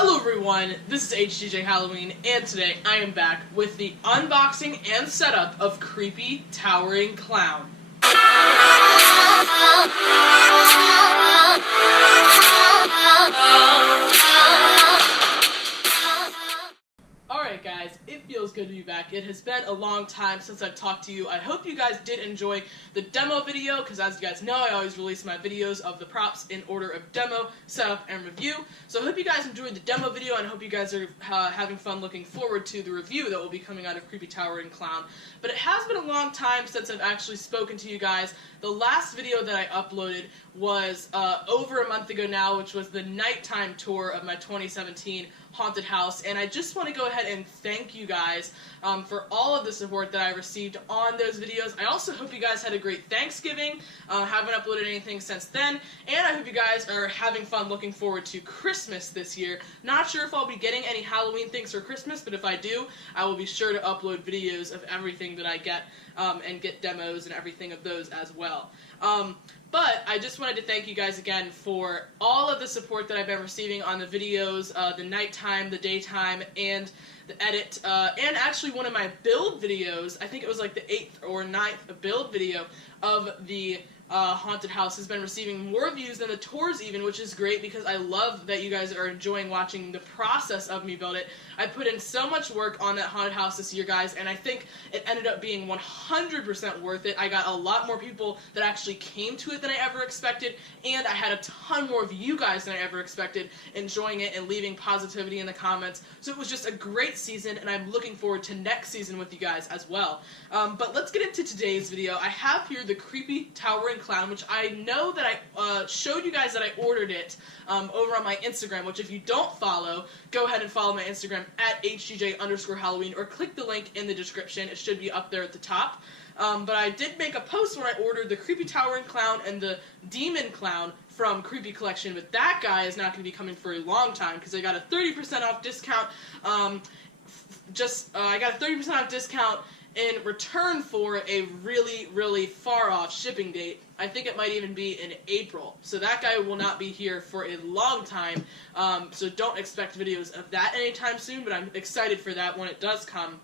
Hello everyone, this is HDJ Halloween, and today I am back with the unboxing and setup of Creepy Towering Clown. Alright guys, it feels good to be back. It has been a long time since I've talked to you. I hope you guys did enjoy the demo video, because as you guys know, I always release my videos of the props in order of demo, setup, and review. So I hope you guys enjoyed the demo video, and I hope you guys are having fun looking forward to the review that will be coming out of Creepy Towering Clown. But it has been a long time since I've actually spoken to you guys. The last video that I uploaded was over a month ago now, which was the nighttime tour of my 2017 haunted house, and I just want to go ahead and thank you guys for all of the support that I received on those videos. I also hope you guys had a great Thanksgiving. Haven't uploaded anything since then, and I hope you guys are having fun looking forward to Christmas this year. Not sure if I'll be getting any Halloween things for Christmas, but if I do, I will be sure to upload videos of everything that I get and get demos and everything of those as well. But I just wanted to thank you guys again for all of the support that I've been receiving on the videos, the nighttime, the daytime, and the edit, and actually one of my build videos. I think it was like the 8th or 9th build video of the haunted house has been receiving more views than the tours even, which is great because I love that you guys are enjoying watching the process of me build it. I put in so much work on that haunted house this year, guys, and I think it ended up being 100% worth it. I got a lot more people that actually came to it than I ever expected, and I had a ton more of you guys than I ever expected enjoying it and leaving positivity in the comments. So it was just a great season, and I'm looking forward to next season with you guys as well. But let's get into today's video. I have here the Creepy Towering Clown, which I know that I showed you guys that I ordered it over on my Instagram, which if you don't follow, go ahead and follow my Instagram at HDJ_Halloween, or click the link in the description. It should be up there at the top. But I did make a post when I ordered the Creepy Towering Clown and the Demon Clown from Creepy Collection, but that guy is not going to be coming for a long time because I got a 30% off discount. I got a 30% off discount in return for a really far off shipping date. I think it might even be in April. So that guy will not be here for a long time. So don't expect videos of that anytime soon, but I'm excited for that when it does come.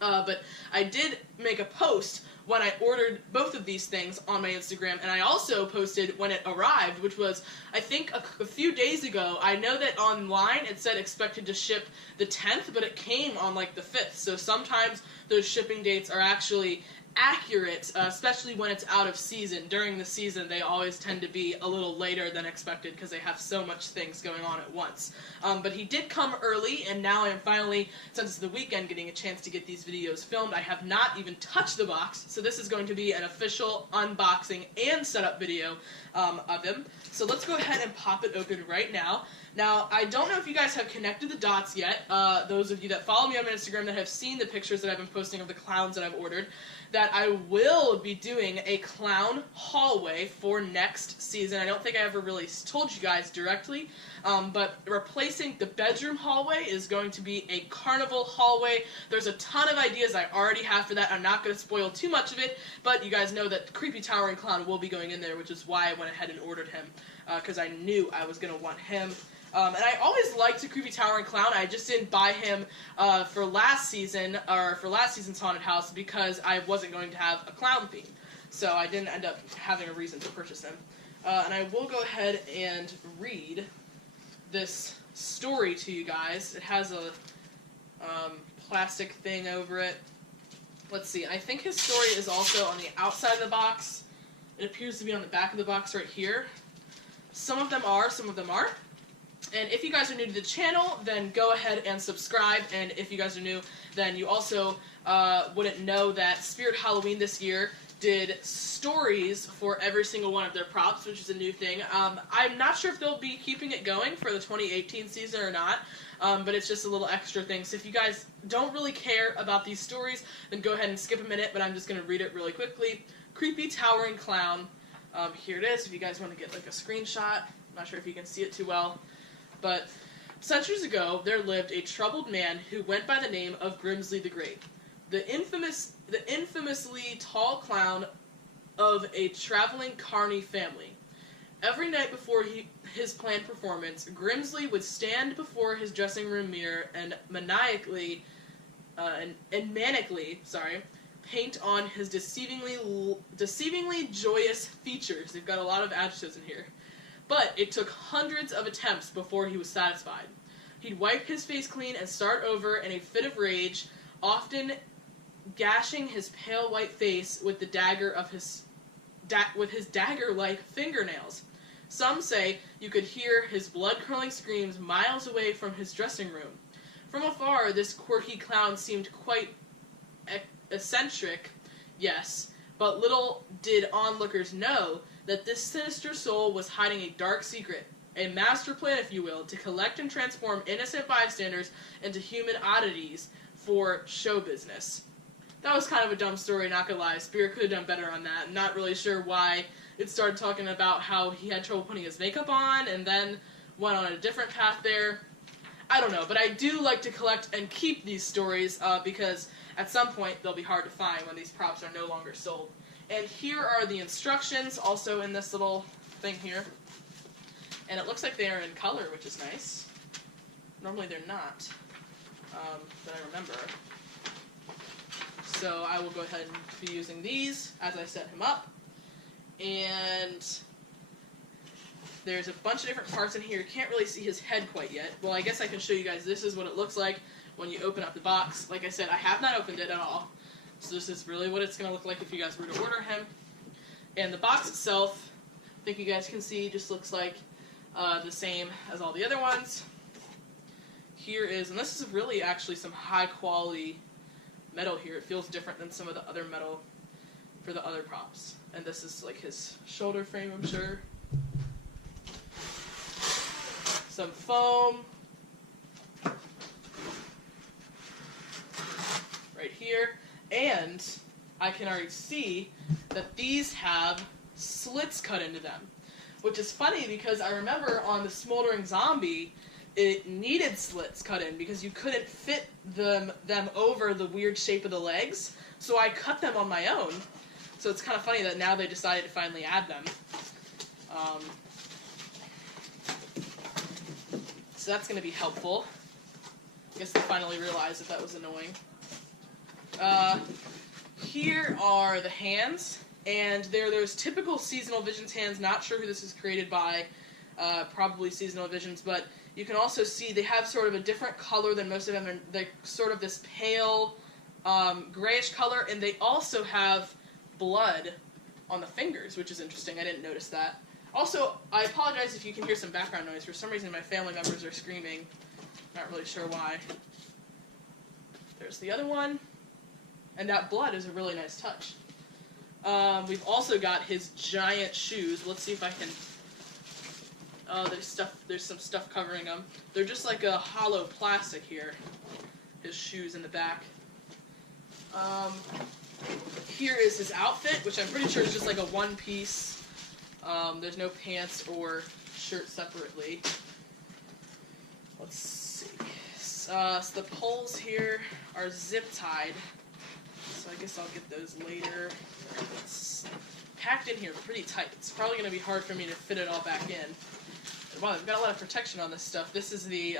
But I did make a post when I ordered both of these things on my Instagram, and I also posted when it arrived, which was, I think, a few days ago. I know that online it said expected to ship the 10th, but it came on like the 5th, so sometimes those shipping dates are actually accurate, especially when it's out of season. During the season, they always tend to be a little later than expected because they have so much things going on at once. But he did come early, and now I'm finally, since it's the weekend, getting a chance to get these videos filmed. I have not even touched the box, so this is going to be an official unboxing and setup video of him. So let's go ahead and pop it open right now. Now, I don't know if you guys have connected the dots yet, those of you that follow me on Instagram that have seen the pictures that I've been posting of the clowns that I've ordered, that I will be doing a clown hallway for next season. I don't think I ever really told you guys directly, but replacing the bedroom hallway is going to be a carnival hallway. There's a ton of ideas I already have for that. I'm not going to spoil too much of it, but you guys know that Creepy Towering Clown will be going in there, which is why I went ahead and ordered him, because I knew I was going to want him. And I always liked the Creepy Towering Clown. I just didn't buy him for last season, or for last season's haunted house, because I wasn't going to have a clown theme. So I didn't end up having a reason to purchase him. And I will go ahead and read this story to you guys. It has a plastic thing over it. Let's see. I think his story is also on the outside of the box. It appears to be on the back of the box right here. Some of them are, some of them aren't. And if you guys are new to the channel, then go ahead and subscribe. And if you guys are new, then you also wouldn't know that Spirit Halloween this year did stories for every single one of their props, which is a new thing. I'm not sure if they'll be keeping it going for the 2018 season or not, but it's just a little extra thing. So if you guys don't really care about these stories, then go ahead and skip a minute, but I'm just going to read it really quickly. Creepy Towering Clown. Here it is, if you guys want to get like a screenshot. I'm not sure if you can see it too well. But centuries ago, there lived a troubled man who went by the name of Grimsley the Great, the infamously tall clown of a traveling carny family. Every night before his planned performance, Grimsley would stand before his dressing room mirror and manically paint on his deceivingly joyous features. They've got a lot of adjectives in here. But it took hundreds of attempts before he was satisfied. He'd wipe his face clean and start over in a fit of rage, often gashing his pale white face with the dagger of his dagger-like fingernails. Some say you could hear his blood-curdling screams miles away from his dressing room. From afar, this quirky clown seemed quite eccentric, yes, but little did onlookers know that this sinister soul was hiding a dark secret, a master plan, if you will, to collect and transform innocent bystanders into human oddities for show business. That was kind of a dumb story, not gonna lie. Spirit could have done better on that. I'm not really sure why it started talking about how he had trouble putting his makeup on, and then went on a different path there. I don't know, but I do like to collect and keep these stories, because at some point they'll be hard to find when these props are no longer sold. And here are the instructions, also in this little thing here. And it looks like they are in color, which is nice. Normally they're not, that I remember. So I will go ahead and be using these as I set him up. And there's a bunch of different parts in here. You can't really see his head quite yet. Well, I guess I can show you guys. This is what it looks like when you open up the box. Like I said, I have not opened it at all. So this is really what it's going to look like if you guys were to order him. And the box itself, I think you guys can see, just looks like the same as all the other ones. Here is, and this is really actually some high quality metal here. It feels different than some of the other metal for the other props. And this is like his shoulder frame, I'm sure. Some foam. Right here. And I can already see that these have slits cut into them. Which is funny because I remember on the Smoldering Zombie, it needed slits cut in because you couldn't fit them over the weird shape of the legs. So I cut them on my own. So it's kind of funny that now they decided to finally add them. So that's going to be helpful. I guess they finally realized that was annoying. Here are the hands. And they're those typical Seasonal Visions hands. Not sure who this is created by. Probably Seasonal Visions. But you can also see they have sort of a different color than most of them. They're sort of this pale grayish color. And they also have blood on the fingers, which is interesting. I didn't notice that. Also, I apologize if you can hear some background noise. For some reason, my family members are screaming. Not really sure why. There's the other one. And that blood is a really nice touch. We've also got his giant shoes. Let's see if I can... Oh, there's some stuff covering them. They're just like a hollow plastic here. His shoes in the back. Here is his outfit, which I'm pretty sure is just like a one-piece. There's no pants or shirt separately. Let's see. So the poles here are zip-tied. So I guess I'll get those later. It's packed in here pretty tight. It's probably going to be hard for me to fit it all back in. Wow, they've got a lot of protection on this stuff. This is the,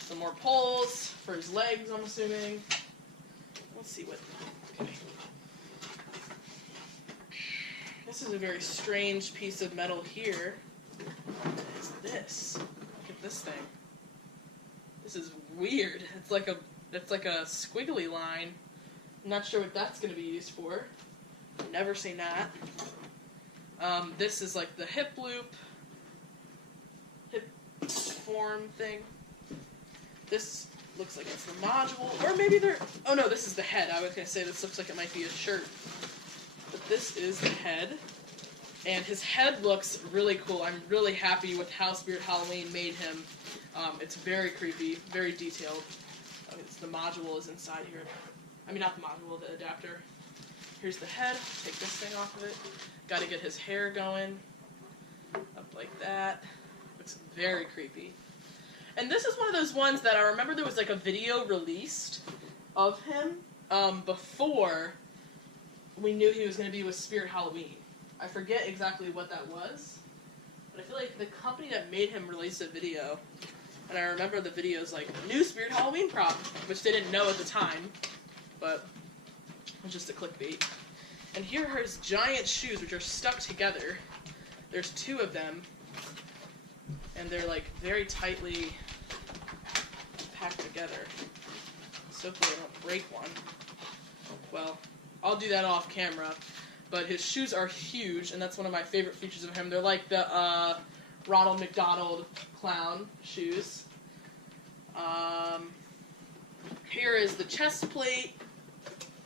some more poles for his legs, I'm assuming. Let's see what... Okay. This is a very strange piece of metal here. What is this? Look at this thing. This is weird. It's like a squiggly line. I'm not sure what that's going to be used for. I've never seen that. This is like the hip loop, hip form thing. This looks like it's the module, or maybe they're... Oh no, this is the head. I was going to say this looks like it might be a shirt. But this is the head. And his head looks really cool. I'm really happy with how Spirit Halloween made him. It's very creepy, very detailed. The module is inside here. I mean, not the module, the adapter. Here's the head. Take this thing off of it. Got to get his hair going. Up like that. Looks very creepy. And this is one of those ones that I remember there was like a video released of him before we knew he was going to be with Spirit Halloween. I forget exactly what that was. But I feel like the company that made him release a video, and I remember the videos like, new Spirit Halloween prop, which they didn't know at the time, but it was just a clickbait. And here are his giant shoes, which are stuck together. There's 2 of them, and they're like very tightly packed together. So hopefully I don't break one. Well, I'll do that off camera. But his shoes are huge, and that's one of my favorite features of him. They're like the Ronald McDonald clown shoes. Here is the chest plate.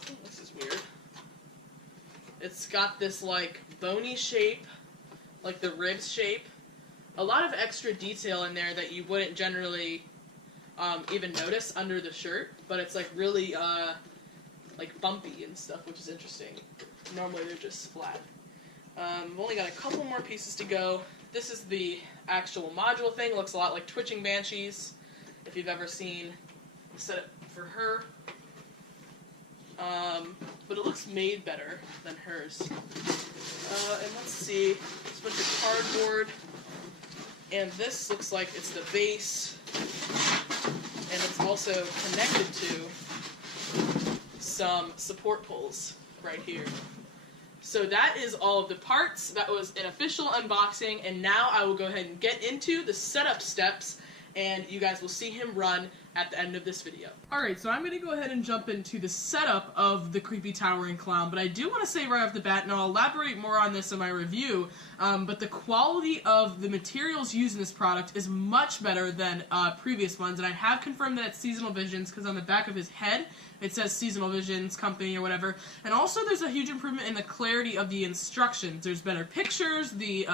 Oh, this is weird. It's got this like bony shape, like the ribs shape. A lot of extra detail in there that you wouldn't generally even notice under the shirt, but it's like really like bumpy and stuff, which is interesting. Normally they're just flat. We've only got a couple more pieces to go. This is the actual module thing. It looks a lot like Twitching Banshees, if you've ever seen the setup for her. But it looks made better than hers. And let's see, it's a bunch of cardboard. And this looks like it's the base. And it's also connected to some support poles right here. So that is all of the parts. That was an official unboxing, and now I will go ahead and get into the setup steps, and you guys will see him run at the end of this video. Alright, so I'm going to go ahead and jump into the setup of the Creepy Towering Clown, but I do want to say right off the bat, and I'll elaborate more on this in my review, but the quality of the materials used in this product is much better than previous ones, and I have confirmed that it's Seasonal Visions, because on the back of his head, it says Seasonal Visions Company or whatever. And also there's a huge improvement in the clarity of the instructions. There's better pictures, the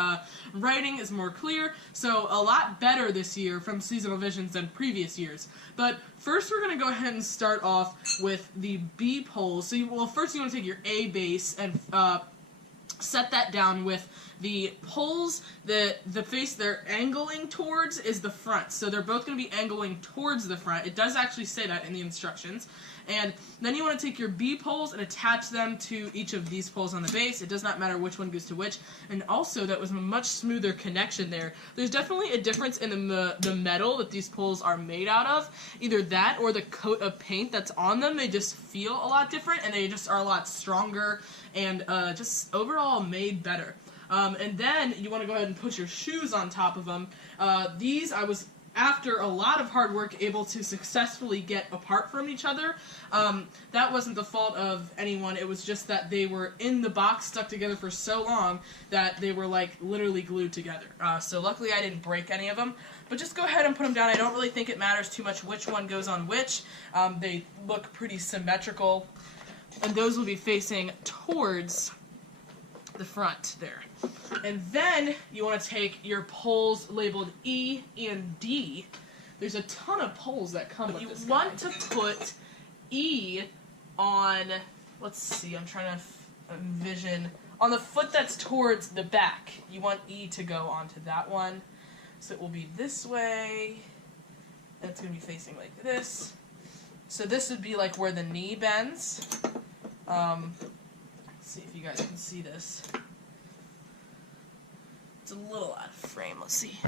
writing is more clear, so a lot better this year from Seasonal Visions than previous years. But first we're going to go ahead and start off with the B poles. So first you want to take your A base and set that down with the poles. The face they're angling towards is the front, so they're both going to be angling towards the front. It does actually say that in the instructions. And then you want to take your B poles and attach them to each of these poles on the base. It does not matter which one goes to which. And also, that was a much smoother connection there. There's definitely a difference in the metal that these poles are made out of. Either that or the coat of paint that's on them. They just feel a lot different, and they just are a lot stronger and just overall made better. And then you want to go ahead and put your shoes on top of them. These I was, after a lot of hard work, able to successfully get apart from each other. That wasn't the fault of anyone, it was just that they were in the box stuck together for so long that they were like literally glued together. So luckily I didn't break any of them, but just go ahead and put them down. I don't really think it matters too much which one goes on which. They look pretty symmetrical, and those will be facing towards the front there. And then you want to take your poles labeled E and D. There's a ton of poles that come with this guy. You want to put E on, let's see, I'm trying to envision, on the foot that's towards the back. You want E to go onto that one. So it will be this way, and it's going to be facing like this. So this would be like where the knee bends. Let's see if you guys can see this. It's a little out of frame, let's see.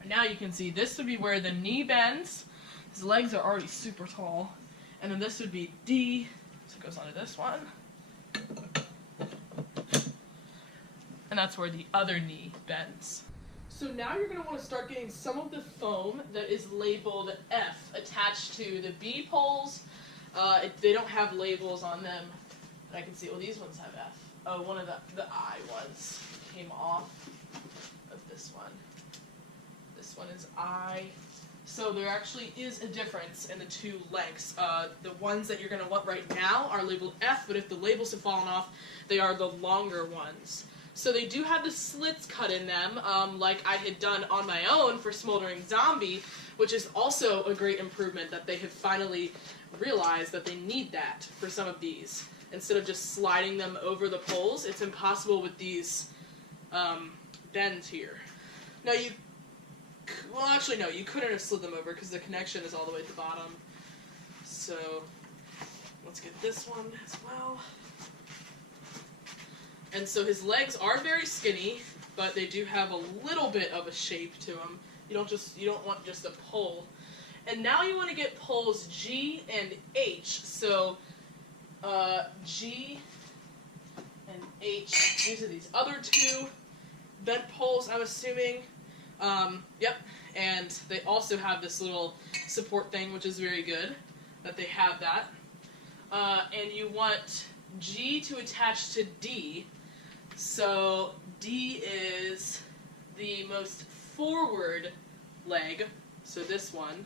And now you can see this would be where the knee bends. His legs are already super tall. And then this would be D, so it goes onto this one. And that's where the other knee bends. So now you're going to want to start getting some of the foam that is labeled F attached to the B poles. They don't have labels on them. I can see, well, these ones have F. Oh, one of the I ones came off of this one. This one is I. So there actually is a difference in the two lengths. The ones that you're going to want right now are labeled F, but if the labels have fallen off, they are the longer ones. So they do have the slits cut in them, like I had done on my own for Smoldering Zombie, which is also a great improvement that they have finally realized that they need that for some of these. Instead of just sliding them over the poles, it's impossible with these bends here. Now well actually no, you couldn't have slid them over because the connection is all the way at the bottom. So let's get this one as well. And so his legs are very skinny, but they do have a little bit of a shape to them. You don't want just a pole. And now you want to get poles G and H. So G and H, these are these other two bent poles, I'm assuming. Yep. And they also have this little support thing, which is very good that they have that. And you want G to attach to D. So D is the most forward leg, so this one.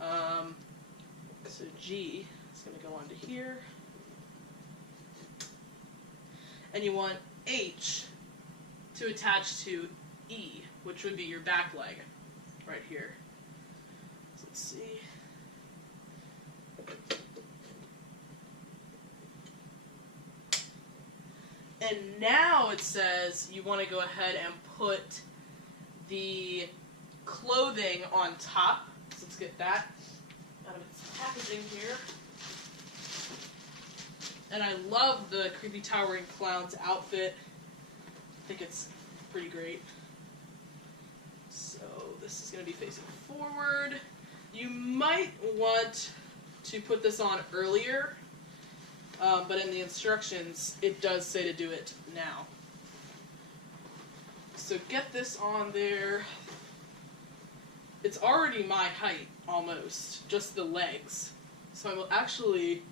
So G is going to go onto here. And you want H to attach to E, which would be your back leg, right here. So let's see. And now it says you want to go ahead and put the clothing on top. So let's get that out of its packaging here. And I love the Creepy Towering Clown's outfit. I think it's pretty great. So this is going to be facing forward. You might want to put this on earlier, but in the instructions it does say to do it now. So get this on there. It's already my height, almost, just the legs. So I'm actually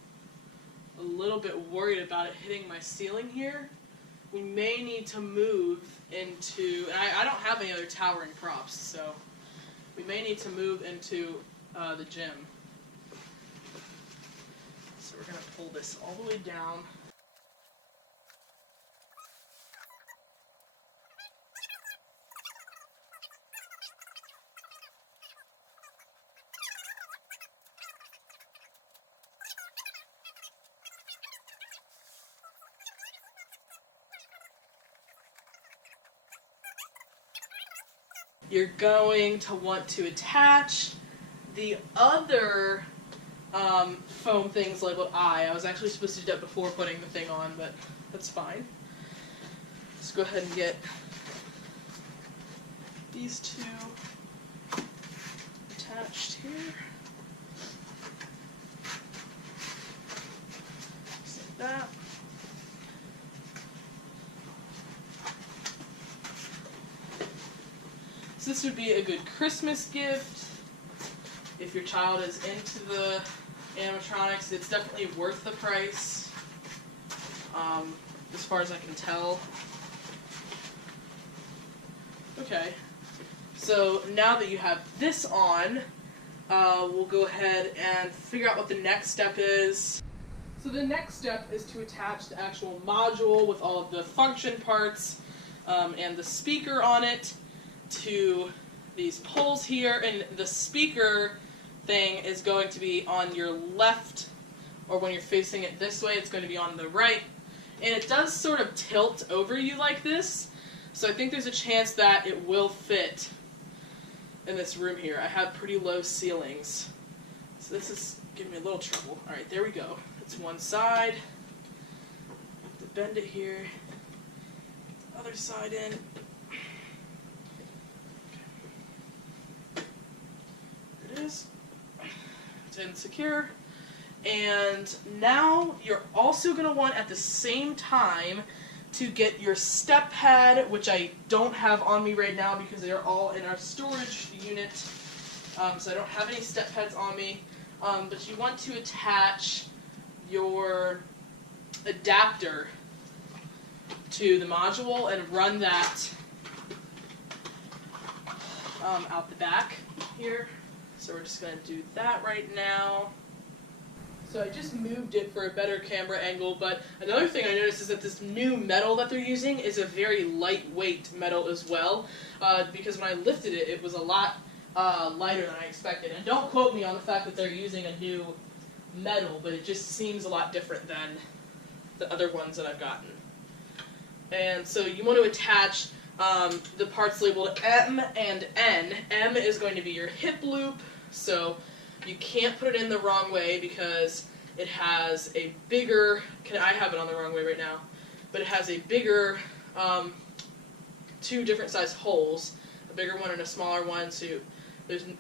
a little bit worried about it hitting my ceiling here. We may need to move into, and I don't have any other towering props, so we may need to move into the gym. So we're going to pull this all the way down. You're going to want to attach the other foam things labeled I. I was actually supposed to do that before putting the thing on, but that's fine. Let's go ahead and get these two attached here. Just like that. So this would be a good Christmas gift. If your child is into the animatronics, it's definitely worth the price, as far as I can tell. Okay, so now that you have this on, we'll go ahead and figure out what the next step is. So the next step is to attach the actual module with all of the function parts and the speaker on it to these poles here, and the speaker thing is going to be on your left, or when you're facing it this way, it's going to be on the right. And it does sort of tilt over you like this, so I think there's a chance that it will fit in this room here. I have pretty low ceilings, so this is giving me a little trouble. Alright, there we go. It's one side. Have to bend it here. Get the other side in. Is. It's insecure. And now you're also going to want at the same time to get your step pad, which I don't have on me right now because they're all in our storage unit, so I don't have any step pads on me, but you want to attach your adapter to the module and run that out the back here. So we're just going to do that right now. So I just moved it for a better camera angle, but another thing I noticed is that this new metal that they're using is a very lightweight metal as well, because when I lifted it, it was a lot lighter than I expected. And don't quote me on the fact that they're using a new metal, but it just seems a lot different than the other ones that I've gotten. And so you want to attach the parts labeled M and N. M is going to be your hip loop, so you can't put it in the wrong way because it has a bigger, I have it on the wrong way right now, but it has a bigger, two different size holes, a bigger one and a smaller one, so you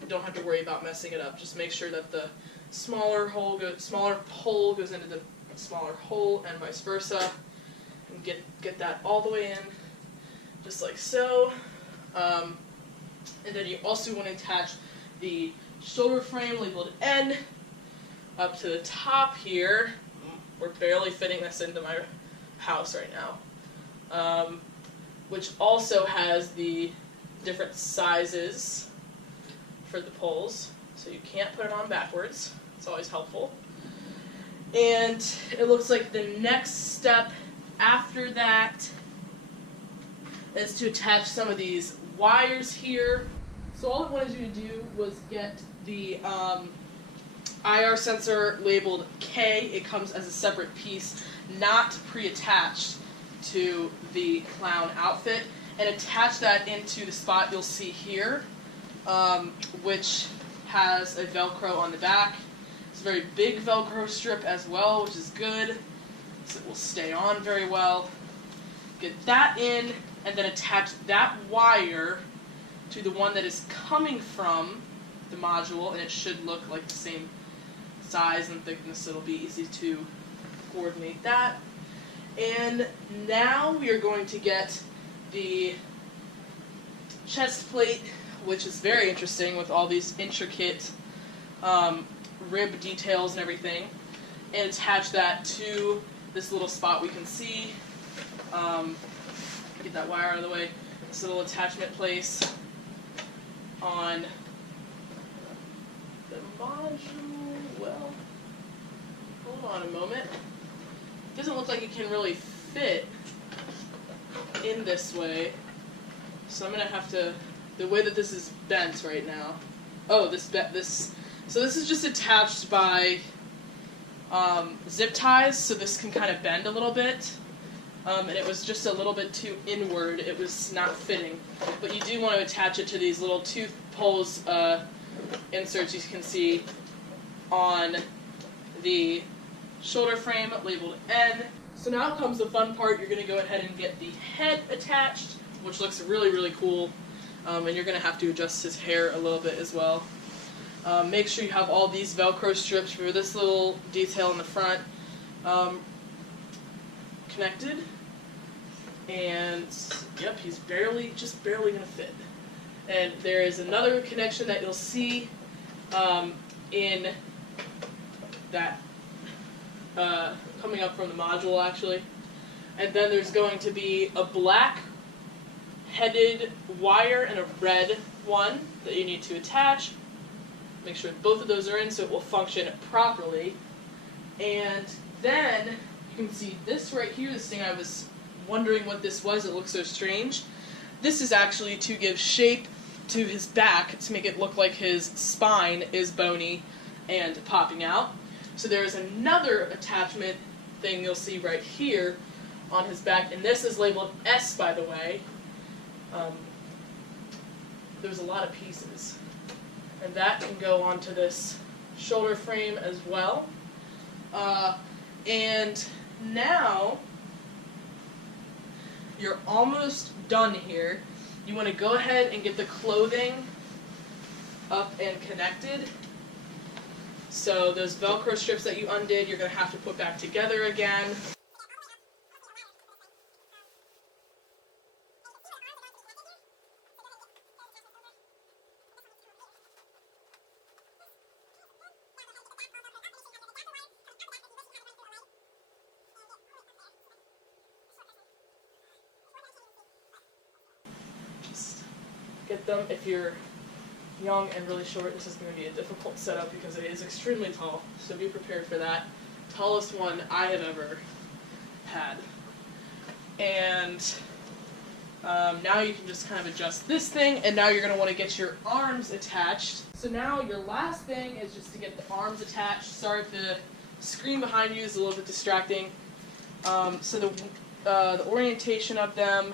don't have to worry about messing it up. Just make sure that the smaller hole goes into the smaller hole and vice versa, and get that all the way in, just like so. And then you also want to attach the shoulder frame labeled N up to the top here. We're barely fitting this into my house right now. Which also has the different sizes for the poles, so you can't put it on backwards. It's always helpful. And it looks like the next step after that is to attach some of these wires here. So all I wanted you to do was get the IR sensor labeled K. It comes as a separate piece, not pre-attached to the clown outfit, and attach that into the spot you'll see here, which has a Velcro on the back. It's a very big Velcro strip as well, which is good, so it will stay on very well. Get that in, and then attach that wire to the one that is coming from the module, and it should look like the same size and thickness, so it'll be easy to coordinate that. And now we are going to get the chest plate, which is very interesting with all these intricate rib details and everything, and attach that to this little spot we can see. Get that wire out of the way. This little attachment place on the module. Well, hold on a moment. It doesn't look like it can really fit in this way, so I'm gonna have to. The way that this is bent right now. Oh, so this is just attached by zip ties, so this can kind of bend a little bit. And it was just a little bit too inward. It was not fitting. But you do want to attach it to these little tooth poles inserts you can see on the shoulder frame labeled N. So now comes the fun part. You're going to go ahead and get the head attached, which looks really, really cool. And you're going to have to adjust his hair a little bit as well. Make sure you have all these Velcro strips for this little detail in the front connected. And yep, he's just barely going to fit. And there is another connection that you'll see in that coming up from the module, actually. And then there's going to be a black headed wire and a red one that you need to attach. Make sure both of those are in so it will function properly. And then you can see this right here, this thing I was wondering what this was, it looks so strange. This is actually to give shape to his back, to make it look like his spine is bony and popping out. So there's another attachment thing you'll see right here on his back, and this is labeled S, by the way. There's a lot of pieces, and that can go onto this shoulder frame as well. And now you're almost done here. You want to go ahead and get the clothing up and connected. So those Velcro strips that you undid, you're going to have to put back together again. Get them. If you're young and really short, this is going to be a difficult setup because it is extremely tall, so be prepared for that. Tallest one I have ever had. And now you can just kind of adjust this thing, and now you're going to want to get your arms attached. So now your last thing is just to get the arms attached. Sorry if the screen behind you is a little bit distracting. So the orientation of them,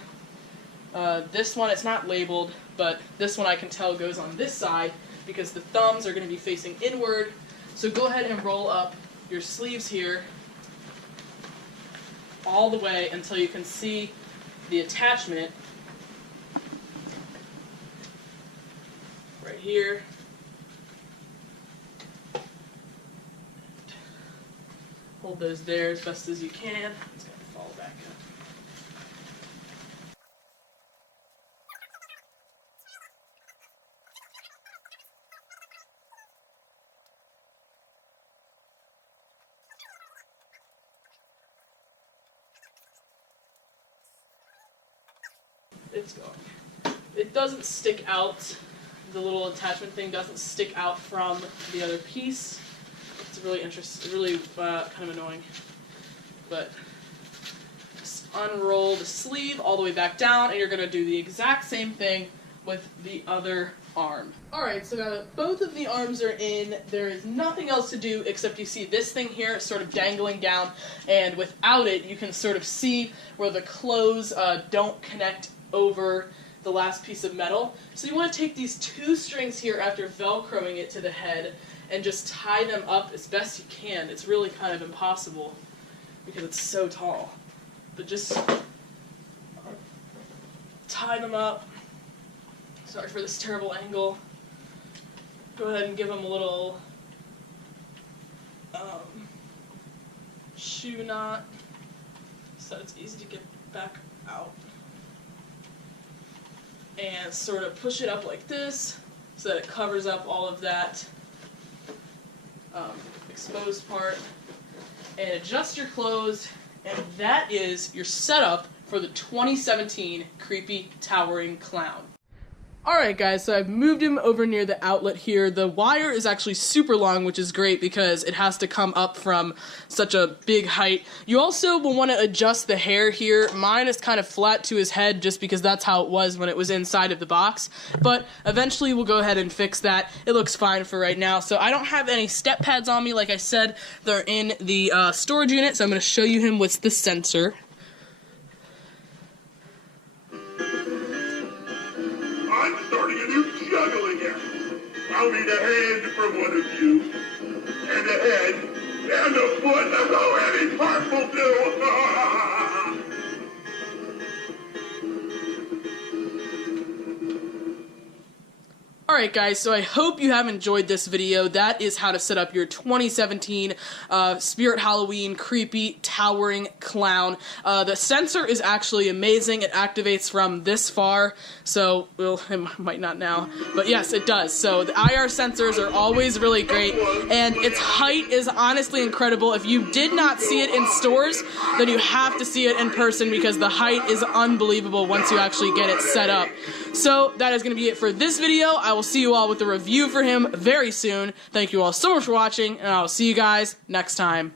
this one, it's not labeled, but this one I can tell goes on this side because the thumbs are going to be facing inward. So go ahead and roll up your sleeves here all the way until you can see the attachment right here. Hold those there as best as you can. It's going to fall back up. It's going. It doesn't stick out. The little attachment thing doesn't stick out from the other piece. It's really interesting, really kind of annoying. But just unroll the sleeve all the way back down, and you're going to do the exact same thing with the other arm. Alright, so now that both of the arms are in, there is nothing else to do except you see this thing here sort of dangling down, and without it you can sort of see where the clothes don't connect over the last piece of metal. So you want to take these two strings here after velcroing it to the head and just tie them up as best you can. It's really kind of impossible because it's so tall. But just tie them up. Sorry for this terrible angle. Go ahead and give them a little shoe knot so it's easy to get back out. And sort of push it up like this so that it covers up all of that exposed part. And adjust your clothes, and that is your setup for the 2017 Creepy Towering Clown. Alright guys, so I've moved him over near the outlet here. The wire is actually super long, which is great because it has to come up from such a big height. You also will want to adjust the hair here. Mine is kind of flat to his head just because that's how it was when it was inside of the box. But eventually we'll go ahead and fix that. It looks fine for right now. So I don't have any step pads on me. Like I said, they're in the storage unit, so I'm going to show you him with the sensor. I'm starting a new juggling act. I'll need a hand from one of you, and a head, and a foot, and oh, any part will do. Alright guys, so I hope you have enjoyed this video. That is how to set up your 2017 Spirit Halloween Creepy Towering Clown. The sensor is actually amazing. It activates from this far, so, well, it might not now, but yes, it does. So the IR sensors are always really great, and its height is honestly incredible. If you did not see it in stores, then you have to see it in person because the height is unbelievable once you actually get it set up. So that is going to be it for this video. I will see you all with a review for him very soon. Thank you all so much for watching, and I'll see you guys next time.